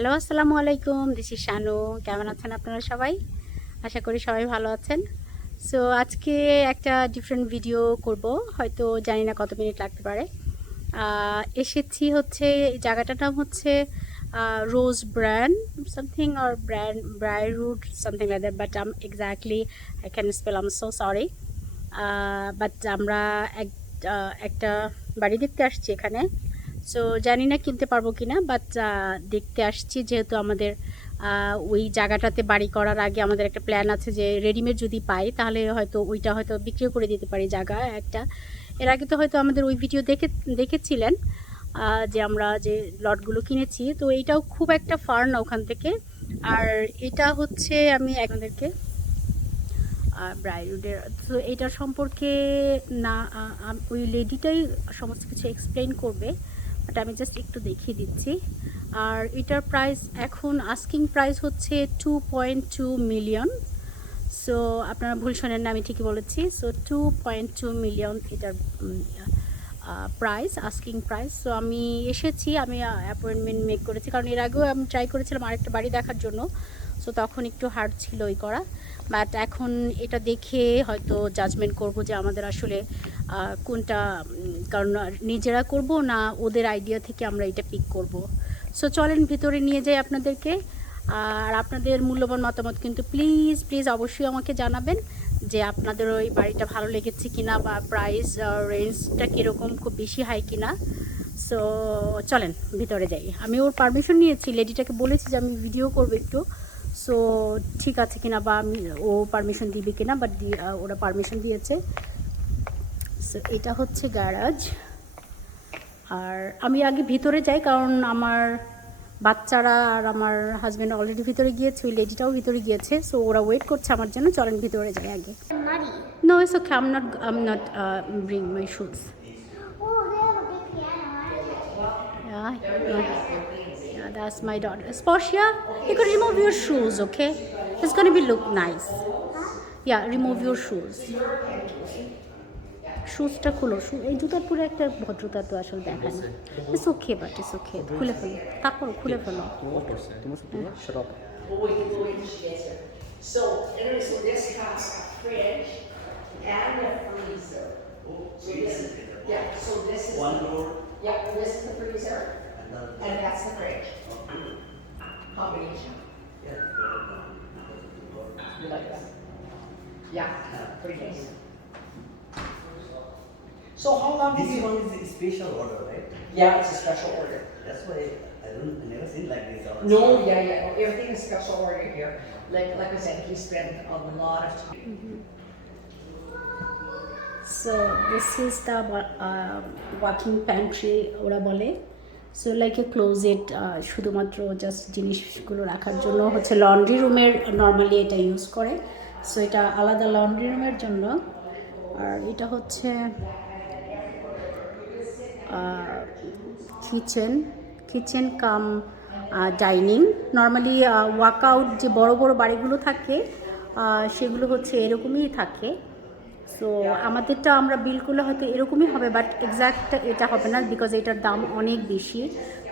হ্যালো, আসসালামু আলাইকুম। This is Shanu. কেমন আছেন আপনারা সবাই? আশা করি সবাই ভালো আছেন। সো আজকে একটা ডিফারেন্ট ভিডিও করব, হয়তো জানি না কত মিনিট লাগতে পারে। এসেছি হচ্ছে, এই জায়গাটার নাম হচ্ছে rose brand something or bry root something like that, but exactly I can spell, I am so sorry. বাট আমরা একটা বাড়ি দেখতে আসছি এখানে। সো জানি না কিনতে পারবো কি না, বাট দেখতে আসছি যেহেতু আমাদের ওই জায়গাটাতে বাড়ি করার আগে আমাদের একটা প্ল্যান আছে যে রেডিমেড যদি পাই তাহলে হয়তো ওইটা হয়তো বিক্রিও করে দিতে পারি জায়গা একটা। এর আগে তো হয়তো আমাদের ওই ভিডিও দেখেছিলেন যে আমরা যে লটগুলো কিনেছি, তো এইটাও খুব একটা ফার না ওখান থেকে। আর এটা হচ্ছে আমি আপনাদেরকে ব্রাইডুডের, তো এইটার সম্পর্কে না ওই লেডিটাই সমস্ত কিছু এক্সপ্লেন করবে, বাট আমি জাস্ট একটু দেখিয়ে দিচ্ছি। আর এটার প্রাইস এখন আস্কিং প্রাইস হচ্ছে 2.2 মিলিয়ন। সো আপনারা ভুল শোনেন না, আমি ঠিকই বলেছি। সো 2.2 মিলিয়ন এটার প্রাইস, আস্কিং প্রাইস। সো আমি এসেছি, আমি অ্যাপয়েন্টমেন্ট মেক করেছি, কারণ এর আগেও আমি ট্রাই করেছিলাম আরেকটা বাড়ি দেখার জন্য। সো তখন একটু হার্ড ছিল ওই করা, বাট এখন এটা দেখে হয়তো জাজমেন্ট করব যে আমাদের আসলে কোনটা, কারণ নিজেরা করব না ওদের আইডিয়া থেকে আমরা এটা পিক করব। সো চলেন ভিতরে নিয়ে যাই আপনাদেরকে। আর আপনাদের মূল্যবান মতামত কিন্তু প্লিজ প্লিজ অবশ্যই আমাকে জানাবেন যে আপনাদের ওই বাড়িটা ভালো লেগেছে কিনা, বা প্রাইস রেঞ্জটা কীরকম, খুব বেশি হাই কিনা। সো চলেন ভিতরে যাই। আমি ওর পারমিশন নিয়েছি, লেডিটাকে বলেছি যে আমি ভিডিও করবো একটু। সো ঠিক আছে কিনা, বা আমি ও পারমিশন দিবে কিনা, বাট ওরা পারমিশন দিয়েছে। সো এটা হচ্ছে গ্যারাজ। আর আমি আগে ভিতরে যাই, কারণ আমার বাচ্চারা আর আমার হাজব্যান্ড অলরেডি ভিতরে গিয়েছে, ওই লেডিটাও ভিতরে গিয়েছে। সো ওরা ওয়েট করছে আমার জন্য। চলেন ভিতরে যাই আগে। No, it's okay, I am not bring my shoes. Yeah, that's my daughter. Sportia, you can remove your shoes, okay? It's gonna be look nice. Yeah, remove your shoes. শুজটা খুলো, এই জুতার পুরো একটা ভদ্রতা তো আসলে দেখায় না। It's okay, but it's okay, খুলে ফেলো, তারপর খুলে ফেলো। So anyway, so this has a fridge and a freezer. So this is, yeah, so this is one door. Yeah, this is the freezer and that's the fridge. Combination. You like that? Yeah, pretty nice. So how long This one is a special order, right? Yeah, it's a special order. That's why I never seen like this. No, yeah. Everything is special order here. Like I said, he spent a lot of time. So this is the walking pantry ওরা বলে। So like a closet, শুধুমাত্র জাস্ট জিনিসগুলো রাখার জন্য হচ্ছে। লন্ড্রি রুমের নর্মালি এটা ইউজ করে। সো এটা আলাদা লন্ড্রি রুমের জন্য। আর এটা হচ্ছে kitchen cum dining. Normally walkout যে বড় বড় বাড়িগুলো থাকে সেগুলো হচ্ছে এরকমই থাকে। সো আমাদেরটা আমরা বিল করলে হয়তো এরকমই হবে, বাট এক্স্যাক্ট এটা হবে না, বিকজ এটার দাম অনেক বেশি,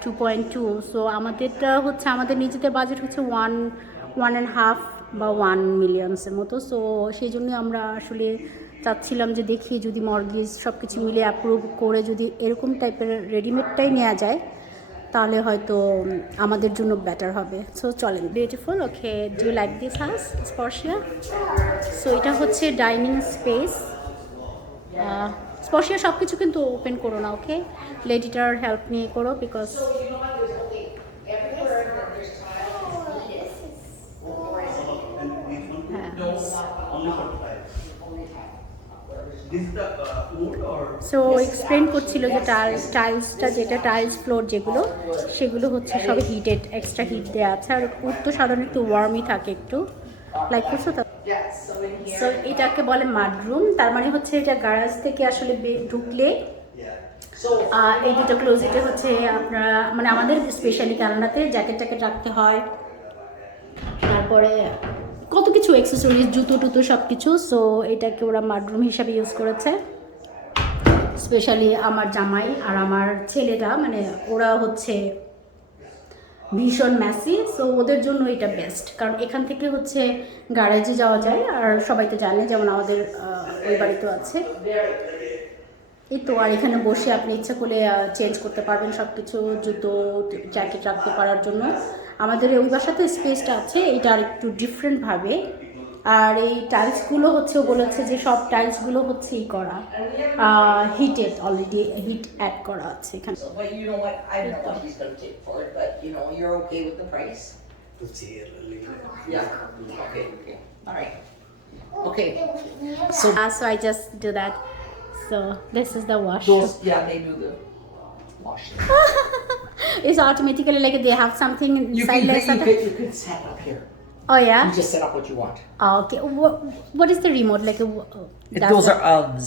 2.2। সো আমাদেরটা হচ্ছে, আমাদের নিজেদের বাজেট হচ্ছে 1.5 বা 1 মিলিয়নসের মতো। সো সেই জন্যই আমরা আসলে চাচ্ছিলাম যে দেখি যদি মর্গেজ সব কিছু মিলে অ্যাপ্রুভ করে যদি এরকম টাইপের রেডিমেডটাই নেওয়া যায় তাহলে হয়তো আমাদের জন্য বেটার হবে। সো চলেন, beautiful. Okay, do you like this house, Sparshia? সো এটা হচ্ছে ডাইনিং স্পেস। স্পর্শিয়া সব কিছু কিন্তু ওপেন করো না, ওকে? লেডিটার হেল্প নিয়ে করো, বিকজ সো এক্সপ্লেন করছিল যে টাইলসটা, যেটা টাইলস ফ্লোর যেগুলো, সেগুলো হচ্ছে সব হিটেড, এক্সট্রা হিট দেওয়া আছে। আর উড তো সাধারণত একটু ওয়ার্মই থাকে একটু, লাইক করছো তো। সো এটাকে বলে মাডরুম। তার মানে হচ্ছে এটা গ্যারাজ থেকে আসলে ঢুকলে এই দুটো ক্লোজেটে হচ্ছে আপনারা, মানে আমাদের স্পেশালি কানাডাতে জ্যাকেট ট্যাকেট রাখতে হয়, তারপরে কত কিছু অ্যাক্সেসরিজ, জুতো টুতো সব কিছু। সো এটাকে ওরা মাডরুম হিসাবে ইউজ করেছে। স্পেশালি আমার জামাই আর আমার ছেলেটা, মানে ওরা হচ্ছে ভীষণ ম্যাসি, সো ওদের জন্য এটা বেস্ট, কারণ এখান থেকে হচ্ছে গ্যারেজে যাওয়া যায়। আর সবাই তো জানে, যেমন আমাদের ওই বাড়িতেও আছে। এই তো, আর এখানে বসে আপনি ইচ্ছা করলে চেঞ্জ করতে পারবেন সব কিছু, জুতো জ্যাকেট রাখতে পারার জন্য। আমাদের ওই বাসাতে স্পেসটা আছে, এটা আর একটু ডিফারেন্টভাবে। আর এই টাইলসগুলো হচ্ছে, ও বলেছে যে সব টাইলসগুলো হচ্ছে ই করা হিটেড, অলরেডি হিট অ্যাড করা আছে এখানে। So, but you know what? I don't know what he's gonna take for it, but you know, you're okay with the price? Let's see here. Leave it. Yeah. Okay. Okay. All right. Okay. So I just do that. So this is the wash. Those, yeah, they do the washing. It's automatically like they have something You inside can, like you, something. can, you can set up here. Oh yeah. You just set up what you want. Okay. What is the remote like? Those are OVEs.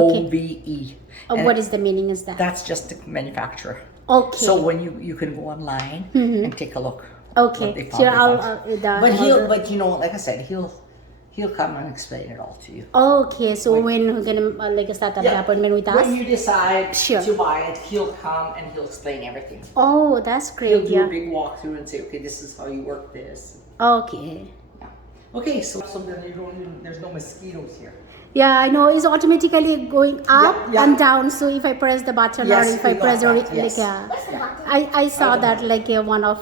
OVE. And What is the meaning? Is that? That's just the manufacturer. Okay. So when you can go online and take a look. Okay. What they So found. But you know, like I said, he'll come and explain it all to you. Okay. So when we're gonna like start up the appointment with us? When you decide Sure. to buy it, he'll come and he'll explain everything. Oh, that's He'll great. do a Yeah. big walkthrough and say, okay, this is how you work this. Okay. Yeah. Okay, so then you don't even, there's no mosquitoes here. Yeah, I know. It's automatically going up yeah. and down. So if I press the button or Yes, if I we got press that, like yes. I saw that like one of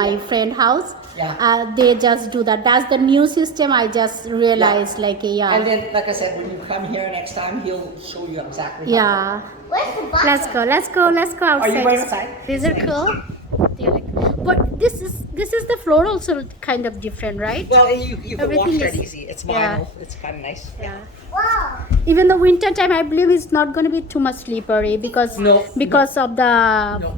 my friend house. Yeah. They just do that. That's the new system. I just realized like yeah. And then, like I said, when you come here next time, he'll show you exactly how. Yeah. Where's the button? Let's go outside. you going outside? These are cool. They're like, but this is the floor also kind of different, right? Well, you can Everything wash it is- easy. It's yeah. vinyl. It's kind of nice. Yeah. Wow. Even the winter time, I believe it's not going to be too much slippery because No, of the No.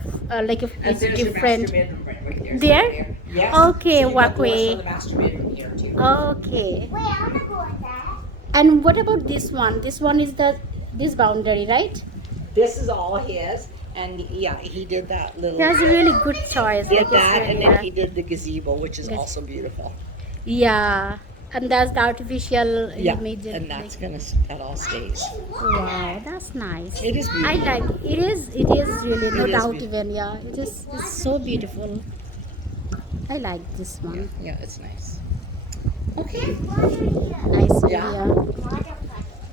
like if And it's there's different. your master bedroom right there. There? Yes. Okay, so you got walkway. doors for the master bedroom here too. Okay. Wait, I wanna go with that. And what about this one? This one is this boundary, right? This is all his, and yeah, he did that little. He has a really good choice. Did like, it's that, and really, then he did the gazebo, which is Gaz- also beautiful. yeah, and that's the artificial Yeah, image. and that's gonna that all stays. Wow, that's nice. It is I beautiful. like it. It is really no It is doubt beautiful. even. Yeah, it's so beautiful. I like this one. Yeah, it's nice. Okay. Nice. Yeah. Water button.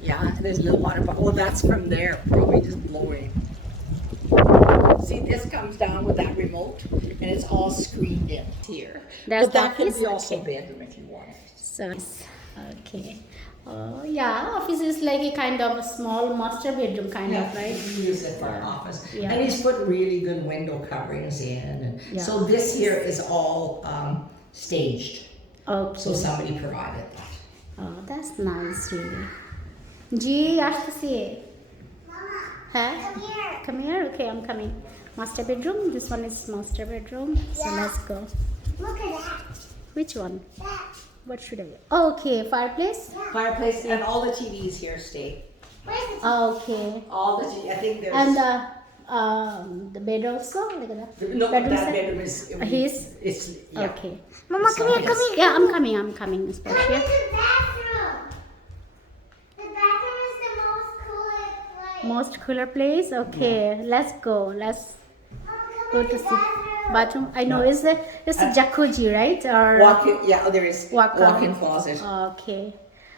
Yeah, there's a little water, but oh, that's from there, probably just blowing. See, this comes down with that remote, and it's all screened in here. That's but that the can office? be also Okay. bedroom if you want it. So okay. Yeah, office is like a kind of a small master bedroom kind of, right? You use it for an office. Yeah. And he's put really good window coverings in. And Yeah. so this here is all staged. Okay. So somebody provided that. Oh, that's nice, really. Ji, আসতেছি। Huh? Come here. Come here. Okay, I'm coming. Master bedroom. This one is master bedroom. So Yeah. let's go. Look at that. Which one? That. What should I do? Okay, fireplace. Fireplace and all the TVs here stay. Where's the Okay. All the TV. I think there's. And the bed also. Like that. no, bedroom that set? bedroom is. His? It's yeah. Okay. Mama, come here, come here. Yeah, I'm coming. Especially. Where's the bathroom? The bathroom is the most coolest place. Most cooler place. Okay, let's go. Let's Mama, go come to in the see bathroom. bathroom. I know it's a jacuzzi, right? Or Walk-in. Yeah, there is Walk-in. walk-in closet. Okay.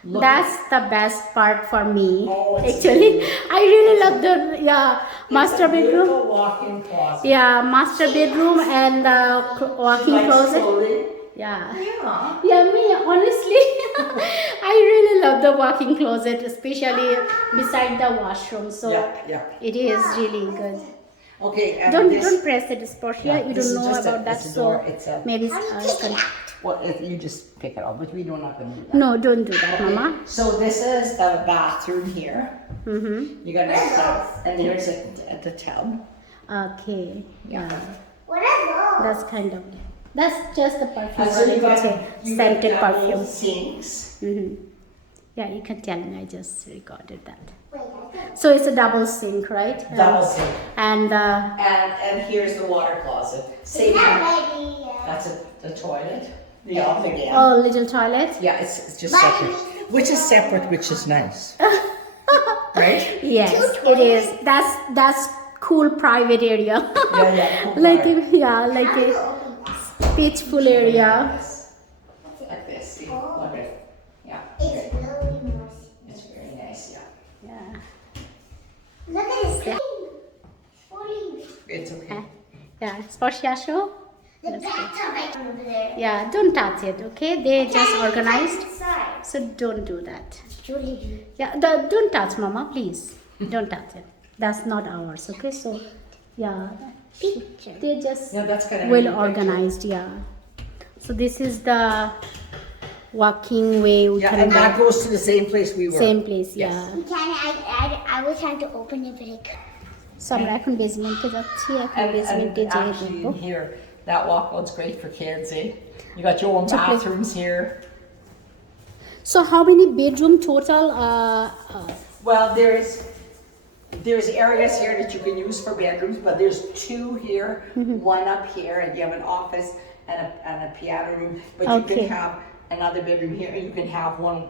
Look That's the best part for me. Oh, it's Actually, beautiful. I really love the master It's a bedroom. beautiful walk-in closet. Yeah, master bedroom and walk-in Like closet. slowly. Yeah. Yeah. Yeah, me honestly, I really love the walk-in closet, especially beside the washroom. So Yeah. it is really good. Okay. And Don't this, press it, Portia. Yeah, You this don't is know just about that, it's a so door, it's a- maybe can, well, you just pick it up, but we don't have to do that. no, don't do that, Mama. So this is the bathroom here. Mm-hmm. You got a tub, and there's the tub. Okay. Yeah. What are those? That's kind of. That's just the perfume. And so you got scented double perfume. sinks. Mm-hmm. Yeah, you can tell me. I just recorded that. Wait, I think. So it's a double sink, right? Double sink. And And here's the water closet. It's Same. not ready yet. That's the toilet. The off again. oh, little toilet. Yeah, it's just separate. Which is separate, which is nice. Right? Yes, it is. That's cool private area. Yeah. Cool like vibe. like How do you a open that? peaceful area. Like this. See, look at. Yeah. It's really nice. It's very nice. Yeah. Yeah. Look at this thing. Falling. It's okay. Yeah, স্পর্শে আসো. The bathtub right over there. Yeah, don't touch it, okay? They just Daddy, organized, touch inside. so don't do that. Julie. Yeah, don't touch, Mama, please. Don't touch it. That's not ours, okay? So, yeah, Picture. they just Yeah, that's kind of well organized, yeah. So this is the walking way. We Yeah, can and that go goes to the same place we were. same place, Yes. yeah. We can. I was trying to open it, but I couldn't. So আমরা এখন বেসমেন্টে যাচ্ছি, এখন And বেসমেন্টে যেয়ে actually দেখবো. in here, that walkout's great for kids, eh? You got your own It's a place- bathrooms here. So how many bedroom total? Well, there's areas here that you can use for bedrooms, but there's two here, one up here, and you have an office and a piano room. But you Okay. can have another bedroom here, and you can have one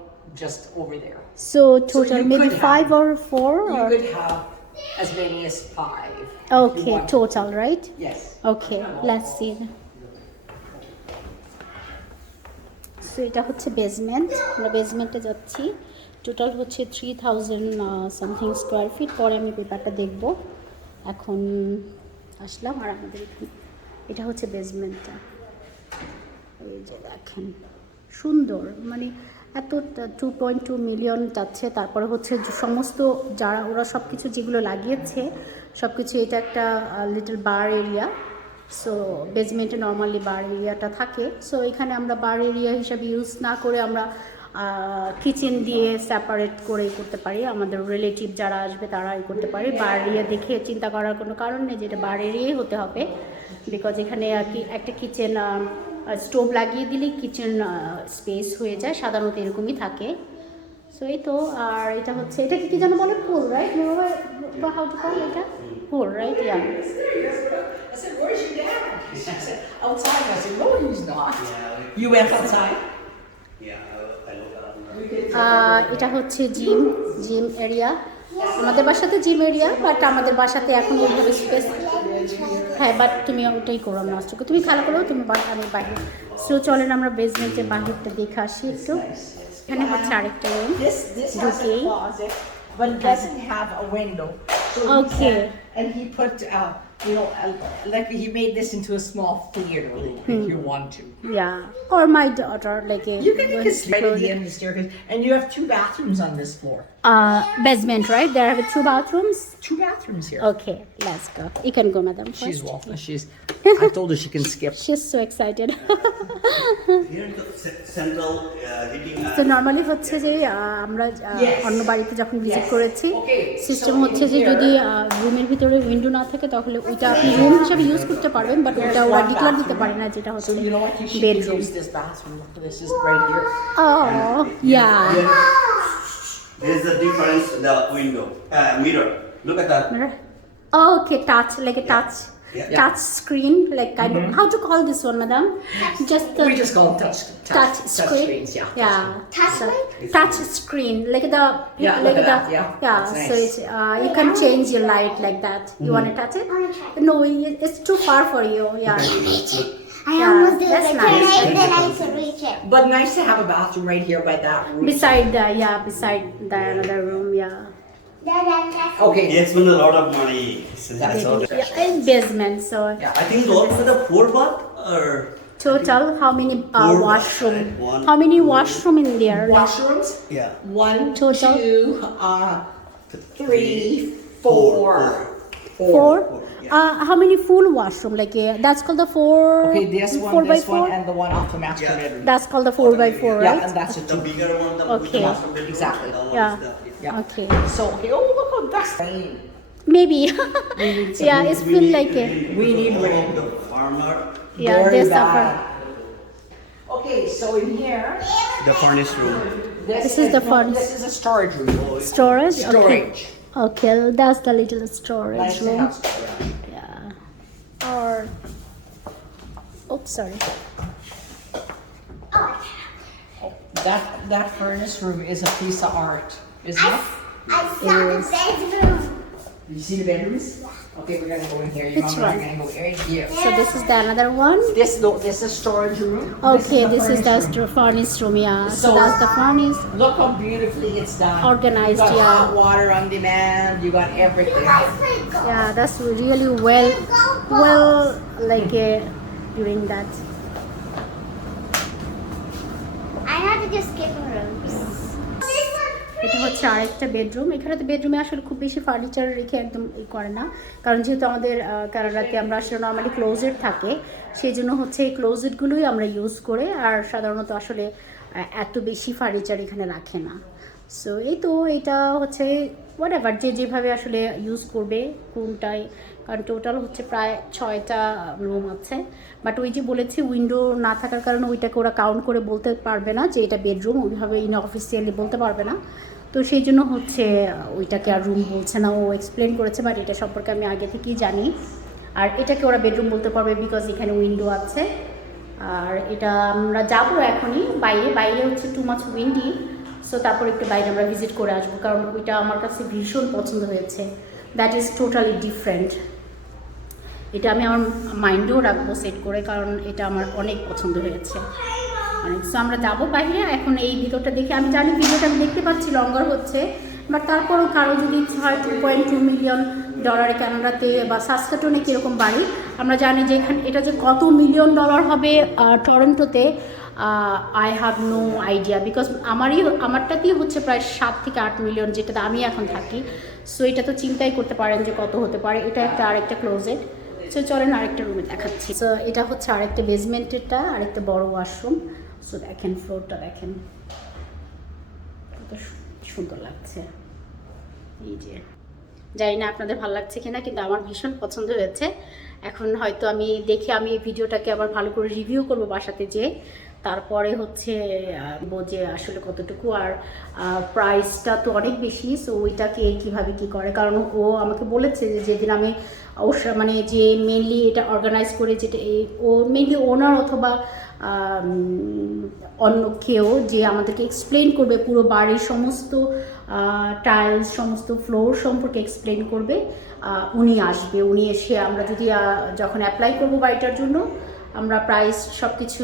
just over there. So total you maybe could 5 or 4 You or could have as many as 5. if you okay, want. total, right? Yes. Okay, let's see. So এটা হচ্ছে বেসমেন্ট, আমরা বেসমেন্টে যাচ্ছি। টোটাল হচ্ছে 3000 something square feet. পরে আমি পেপারটা দেখব। এখন আসলাম আর আমাদের এখানে এটা হচ্ছে বেসমেন্টটা। এই যে দেখেন সুন্দর, মানে এত 2.2 মিলিয়ন চাচ্ছে। তারপরে হচ্ছে যে সমস্ত যারা ওরা সব কিছু যেগুলো লাগিয়েছে সব কিছু, এটা একটা লিটল বার এরিয়া। সো বেসমেন্টে নর্মালি বার এরিয়াটা থাকে। সো এখানে আমরা বার এরিয়া হিসাবে ইউজ না করে আমরা কিচেন দিয়ে সেপারেট করে করতে পারি। আমাদের রিলেটিভ যারা আসবে তারা করতে পারে। বার এরিয়া দেখে চিন্তা করার কোনো কারণ নেই যে এটা বার এরিয়াই হতে হবে, বিকজ এখানে আর কি একটা কিচেন স্টোভ লাগিয়ে দিলে কিচেন স্পেস হয়ে যায়, সাধারণত এরকমই থাকে। সো এই তো। আর এটা হচ্ছে, এটাকে কি যেন বলে, pool, right? How to call এটা? Pool, right? Yeah. I said, where's your dad? She said, outside. I said, no, he's not. You went outside? Yeah, I look around. এটা হচ্ছে জিম এরিয়া। আমাদের বাসাতে জিম এরিয়া, বাট আমাদের বাসাতে এখন ওইভাবে স্পেস, হ্যাঁ, বাট তুমি ওটাই করো, আমি নষ্ট করো, তুমি খেলা করো, তুমি আমি বাইরে। সো চলেন আমরা বেসমেন্টের বাহিরটা দেখে আসি একটু। এখানে হচ্ছে আরেকটা room. This has a Okay. closet, but it doesn't have a window. So he Okay. said- and he put, like he made this into a small theater room if you want to. Yeah, or my daughter, like a You can sleep right at the end of the staircase, and you have 2 bathrooms on this floor. basement, right? There are 2 bathrooms. 2 bathrooms here. Okay, let's go. You can go, madam. She's First. welcome. I told her she can skip. She's so excited. Here is the central heating. তো নর্মালি হচ্ছে যে আমরা Yes. অন্য বাড়িতে যখন visit Yes. করেছি, Okay, system so হচ্ছে in যে here- যদি রুমের ভিতরে উইন্ডো না থাকে তাহলে ওইটা আপনি রুম হিসাবে ইউজ করতে পারবেন, বাট ওইটা ওরা one ডিক্লার দিতে bathroom. পারে না, যেটা So হচ্ছে you know what? You should bedroom. use this bathroom. Look, this is right here. Oh, yeah. There is the difference in the window, mirror. Look at that. Okay, touch, like a touch. Yeah. Touch screen, like kind of, how to call this one, madam? Just the We just call them touch screens. Yeah. Touch So, screen? touch screen, like the Yeah, look at that, yeah. That's So nice. it's you can change your light like that. You want to touch it? I wanna try. No, it's too far for you. Yeah. I Yeah, almost did that's it. nice. Then I could reach it. But nice to have a bathroom right here by that room. Beside the another room. Yeah. That's Okay. He spent a lot of money. So that's all. Yeah, in basement. So Yeah. I think it's all for the 4 bath or total, how many Four washroom? right? One, How many two. washroom in there? Washrooms? yeah. 1, Total? 2, 3, 4. Four. Yeah. How many full washroom? Like that's called the 4. Okay, this 4 one, by this 4. one, and the one off the master Yeah. bedroom. That's called the 4x4, Yeah, right? and that's a The 2. bigger one, the Okay. master bedroom, Exactly. that one Yeah. is the- Yeah. Okay. So, oh, look how that's rain. Maybe. Yeah, it's feel like it. We need all rain. of the farmer, Yeah, Very they bad. suffer. Okay, so in here, the furnace room. This is the furnace. This is a storage room. Storage. Storage. Okay, that's the little storage Nice to room. have storage. Yeah. Or. Oops, sorry. That furnace room is a piece of art, isn't it? I saw the bedroom. You see the bedrooms? Okay, we're gonna go in here. Your Which mom and I one? are gonna go right here. So this is the another one. This is storage room. Okay, this is the furnace room. furnace room, yeah. So So- that's the furnace. Look how beautifully it's done. Organized, you got yeah. hot water on demand. You got everything. Let's play golf. Yeah, that's really well like doing that. I have to do skipping ropes. This one এটা হচ্ছে আরেকটা বেডরুম। এখানে তো বেডরুমে আসলে খুব বেশি ফার্নিচার রেখে একদম করে না, কারণ যেহেতু আমাদের কানাডাতে আমরা আসলে নর্মালি ক্লোজেট থাকে, সেই জন্য হচ্ছে এই ক্লোজেটগুলোই আমরা ইউজ করে, আর সাধারণত আসলে এত বেশি ফার্নিচার এখানে রাখে না। সো এই তো এটা হচ্ছে হোয়াট এভার যে যেভাবে আসলে ইউজ করবে কোনটায়, কারণ টোটাল হচ্ছে প্রায় 6টা রুম আছে। বাট ওই যে বলেছি উইন্ডো না থাকার কারণে ওইটাকে ওরা কাউন্ট করে বলতে পারবে না যে এটা বেডরুম, ওইভাবে অফিসিয়ালি বলতে পারবে না। তো সেই জন্য হচ্ছে ওইটাকে আর রুম বলছে না, ও এক্সপ্লেন করেছে, বাট এটা সম্পর্কে আমি আগে থেকেই জানি। আর এটাকে ওরা বেডরুম বলতে পারবে বিকজ এখানে উইন্ডো আছে। আর এটা আমরা যাবো এখনই বাইরে হচ্ছে টু মাচ উইন্ডি, সো তারপর একটু বাইরে আমরা ভিজিট করে আসবো, কারণ ওইটা আমার কাছে ভীষণ পছন্দ হয়েছে। That is totally different. এটা আমি আমার মাইন্ডেও রাখবো সেট করে, কারণ এটা আমার অনেক পছন্দ হয়েছে অনেক। সো আমরা যাবো বাইরে এখন। এই ভিডিওটা দেখে আমি জানি ভিডিওটা আমি দেখতে পাচ্ছি লঙ্গার হচ্ছে, বাট তারপরও কারো যদি হয় $2.2 মিলিয়ন কানাডাতে বা সাসকাটনে কীরকম বাড়ি, আমরা জানি যে এখানে এটা যে কত $1 মিলিয়ন হবে টরন্টোতে, I have no idea, because আমারটাতেই হচ্ছে প্রায় 7 থেকে 8 মিলিয়ন, যেটাতে আমি এখন থাকি। সো এটা তো চিন্তাই করতে পারেন যে কত হতে পারে। এটা আরেকটা ক্লোজেট। সো চলেন আরেকটা রুমে দেখাচ্ছি। সো এটা হচ্ছে আরেকটা বেসমেন্টেরটা, আরেকটা বড় ওয়াশরুম। সো দেখেন ফ্লোরটা দেখেন কত সুন্দর লাগছে। এই যে জানি না আপনাদের ভালো লাগছে কিনা, কিন্তু আমার ভীষণ পছন্দ হয়েছে। এখন হয়তো আমি এই ভিডিওটাকে আবার ভালো করে রিভিউ করবো বাসাতে যেয়ে, তারপরে হচ্ছে যে আসলে কতটুকু। আর প্রাইসটা তো অনেক বেশি, সো ওইটাকে কীভাবে কী করে, কারণ ও আমাকে বলেছে যে যেদিন আমি মানে যে মেনলি এটা অর্গানাইজ করে, যেটা ও মেনলি ওনার অথবা অন্য কেউ যে আমাদেরকে এক্সপ্লেন করবে পুরো বাড়ির সমস্ত টাইলস, সমস্ত ফ্লোর সম্পর্কে এক্সপ্লেন করবে, উনি আসবে। উনি এসে আমরা যদি যখন অ্যাপ্লাই করবো বাড়িটার জন্য, আমরা প্রাইস সব কিছু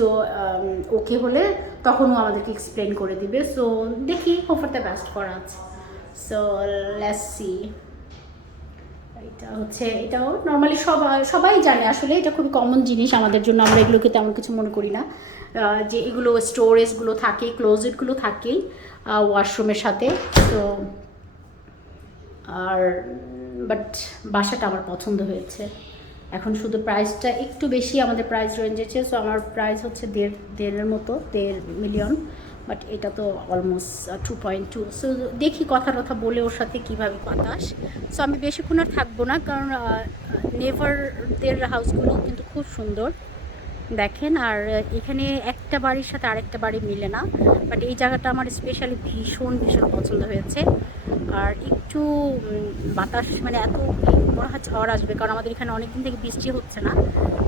ওকে হলে তখনও আমাদেরকে এক্সপ্লেন করে দিবে। সো দেখি, hope for the best for us. So let's see. এটাও নর্মালি সবাই জানে, আসলে এটা খুবই কমন জিনিস আমাদের জন্য, আমরা এগুলোকে তেমন কিছু মনে করি না, যে এগুলো স্টোরেজগুলো থাকে, ক্লোজেটগুলো থাকেই ওয়াশরুমের সাথে। তো আর বাট বাসাটা আমার পছন্দ হয়েছে। এখন শুধু প্রাইসটা একটু বেশি আমাদের প্রাইস রেঞ্জেছে। সো আমার প্রাইস হচ্ছে $1.5 মিলিয়ন, বাট এটা তো অলমোস্ট 2.2। সো দেখি কথা বলে ওর সাথে কীভাবে বাতাস। সো আমি বেশিক্ষণ আর থাকবো না, কারণ নেভারদের হাউসগুলো কিন্তু খুব সুন্দর দেখেন। আর এখানে একটা বাড়ির সাথে আরেকটা বাড়ি মিলে না, বাট এই জায়গাটা আমার স্পেশালি ভীষণ পছন্দ হয়েছে। আর একটু বাতাস মানে এত মনে হয় ঝড় আসবে, কারণ আমাদের এখানে অনেকদিন থেকে বৃষ্টি হচ্ছে না।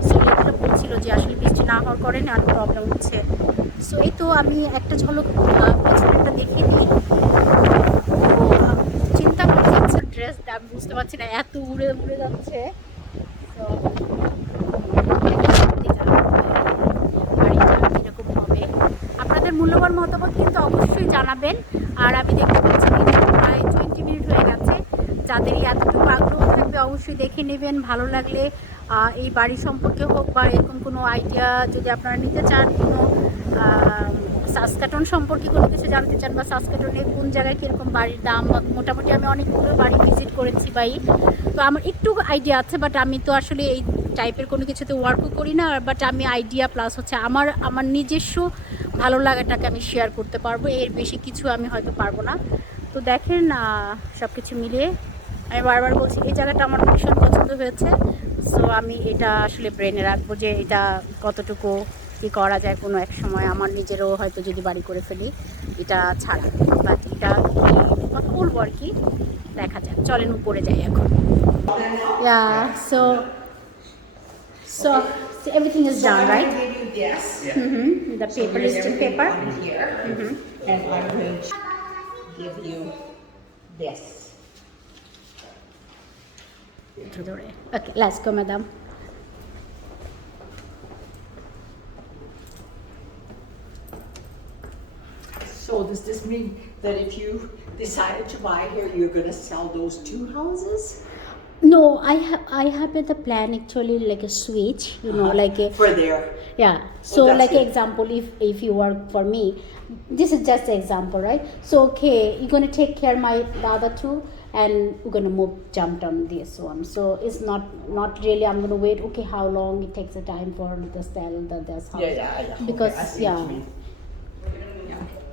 সো এটা বলছিল যে আসলে বৃষ্টি না হওয়ার কারণে আর প্রবলেম হচ্ছে। সো এই তো আমি একটা ঝলক পেছনেরটা দেখিয়ে দিই। চিন্তা করে যাচ্ছে ড্রেস, আমি বুঝতে পারছি না, এত উড়ে যাচ্ছে। তো কীরকম হবে আপনাদের মূল্যবান মতামত কিন্তু অবশ্যই জানাবেন। আর আমি দেখতে পাচ্ছি প্রায় 20 মিনিট হয়ে গেছে। যাদেরই এতটুকু আগ্রহ থাকবে অবশ্যই দেখে নেবেন। ভালো লাগলে এই বাড়ি সম্পর্কে হোক বা এরকম কোনো আইডিয়া যদি আপনারা নিতে চান, কোনো সাসকাটন সম্পর্কে কোনো কিছু জানতে চান, বা সাসকাটনে কোন জায়গায় কীরকম বাড়ির দাম, মোটামুটি আমি অনেকগুলো বাড়ি ভিজিট করেছি তো আমার একটু আইডিয়া আছে। বাট আমি তো আসলে এই টাইপের কোনো কিছুতে ওয়ার্কও করি না, বাট আমি আইডিয়া প্লাস হচ্ছে আমার নিজস্ব ভালো লাগাটাকে আমি শেয়ার করতে পারবো, এর বেশি কিছু আমি হয়তো পারবো না। তো দেখেন সব কিছু মিলিয়ে আমি বারবার বলছি এই জায়গাটা আমার ভীষণ পছন্দ হয়েছে। সো আমি এটা আসলে ব্রেনে রাখবো যে এটা কতটুকু কী করা যায় কোনো এক সময়, আমার নিজেরও হয়তো যদি বাড়ি করে ফেলি এটা ছাড়া, বাট এটা কথা বলবো আর কি, দেখা যাক। চলেন উপরে যাই এখন। So everything is done, I'm right? gonna give you this. The paper, There's listing everything paper. in here. And I'm going to give you this. Okay, let's go, madam. So does this mean that if you decided to buy here, you're gonna sell those two houses? No, I have the plan actually like a switch, you know, like a For there? yeah. So that's like good. example, if you work for me, this is just an example, right? So okay, you're gonna take care my the other two, and we're gonna jump on this one. So it's not really. I'm gonna wait. Okay, how long it takes the time for the sell this house? I know. Because Okay, I see what yeah. you mean.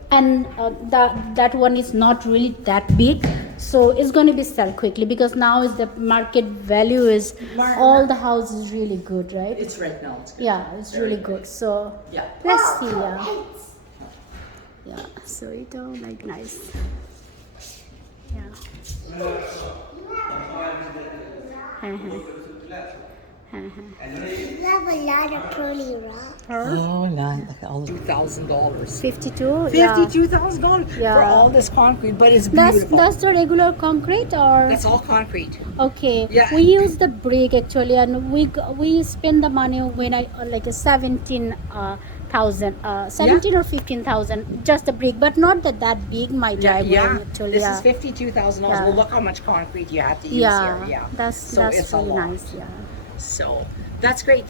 And that one is not really that big, so it's going to be sell quickly because now is the market value is all the house is really good, right? It's right now, it's good. Yeah, it's Very really good. good. So Yeah. let's see. Yeah, so it all like nice. Yeah. You have a lot of pretty rocks. Oh, man, look at all the $2,000. 52. Yeah. $52,000 for Yeah. all this concrete, but it's That's beautiful. the regular concrete or That's all concrete. okay. Yeah. We use the brick actually, and we spend the money when I like a 17 or 15,000 just the brick, but not that big. My driveway actually. This Yeah. is $52,000. Yeah. Well, look how much concrete you have to use Yeah, here. Yeah, that's So it's a really lot. nice. Yeah. So that's great.